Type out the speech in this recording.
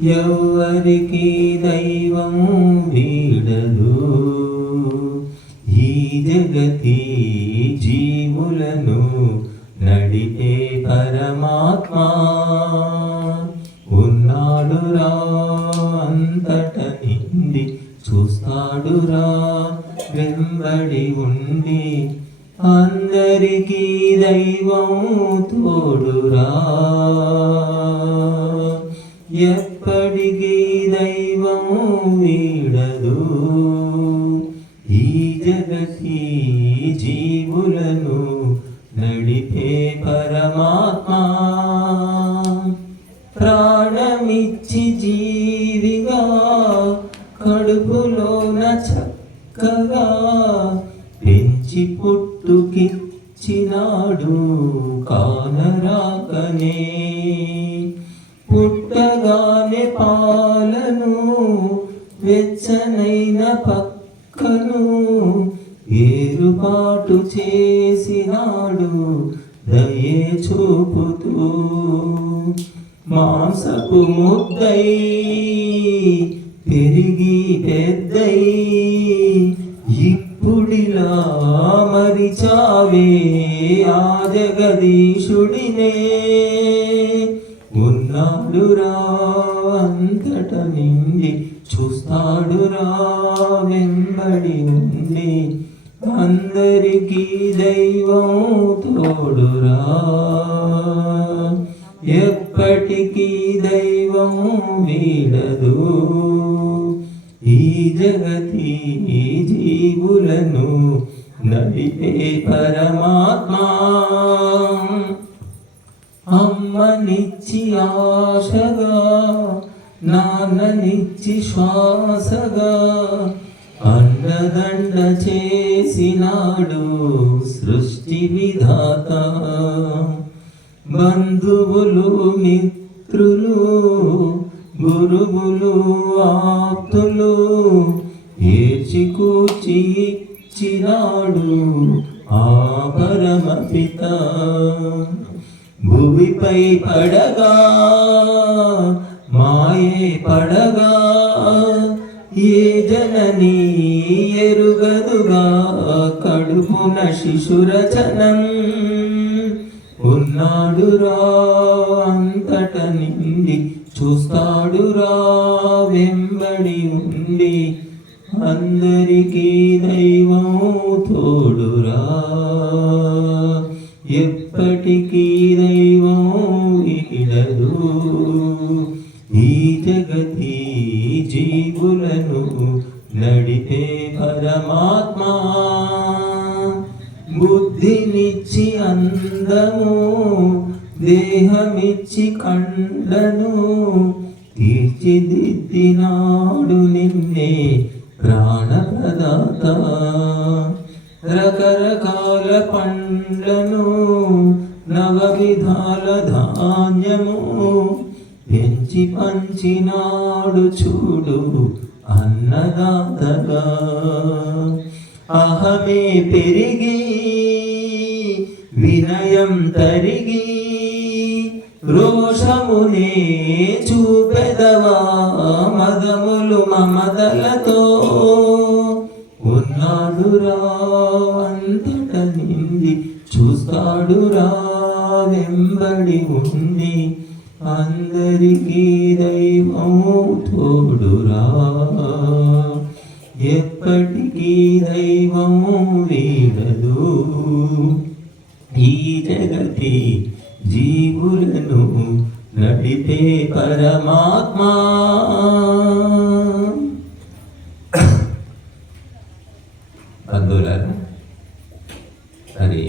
ఎవ్వరికి దైవం వీడదు. ఈ జగతి జీవులను నడిపే పరమాత్మ ఉన్నాడురా, అంతట నిండి చూస్తాడురా, వెంబడి ఉండి అందరికీ దైవం తోడురా. ఎప్పటికీ దైవం వీడదు. ఈ జగతి జీవులను నడిపే పరమాత్మ ప్రాణమిచ్చి జీవిగా కడుపులోన చక్కగా పెంచి పుట్టుకిచ్చినాడు కానరాకనే. పుట్టగానే పాలను వెచ్చనైన పక్కను ఏరుపాటు చేసినాడు దయే చూపుతూ. మాంసపు ముద్దై పెరిగి పెద్దై ఇప్పుడిలా మరిచావే ఆ జగదీశుడినే. ఉన్నాడురా, అంతట నిండి చూస్తాడురా, వెంబడి ఉంది అందరికీ దైవం తోడురా. ఎప్పటికీ దైవం వీడదు. ఈ జగతి జీవులను నడిపే పరమాత్మ అమ్మనిచ్చి ఆశగా, నాన్ననిచ్చి శ్వాసగా అండదండ చేసినాడు సృష్టి విధాత. బంధువులు మిత్రులు గురువులు ఆప్తులు ఏడ్చి కూర్చి ఇచ్చినాడు ఆ పరమపిత. భూమిపై పడగా మాయే పడగా ఏ జనని ఎరుగదుగా కడుపున శిశురచనం. ఉన్నాడురా, అంతట నిండి చూస్తాడురా, వెంబడి ఉండి అందరికీ దైవం తోడురా. ఎప్పటికీ దైవం వీడదు. ఈ జగతి జీవులను నడిపే పరమాత్మ బుద్ధినిచ్చి అందము, దేహమిచ్చి కండను తీర్చిదిద్దినాడు నిన్నే ప్రాణప్రదాత. రకరకాల పండ్లను నవవిధాల ధాన్యము పెంచి పంచినాడు చూడు అన్నదాతగా. అహమే పెరిగి వినయం తరిగి రోషమునే చూపెదవా మదములు మమతలతో. ఉన్నాడురా, అంతట నిండి చూస్తాడురా, వెంబడి ఉండి అందరికీ దైవం తోడురా. ఎప్పటికీ దైవం వీడదు. ఈ జగతి జీవులను నడిపే పరమాత్మ. బంధువులారా, మరి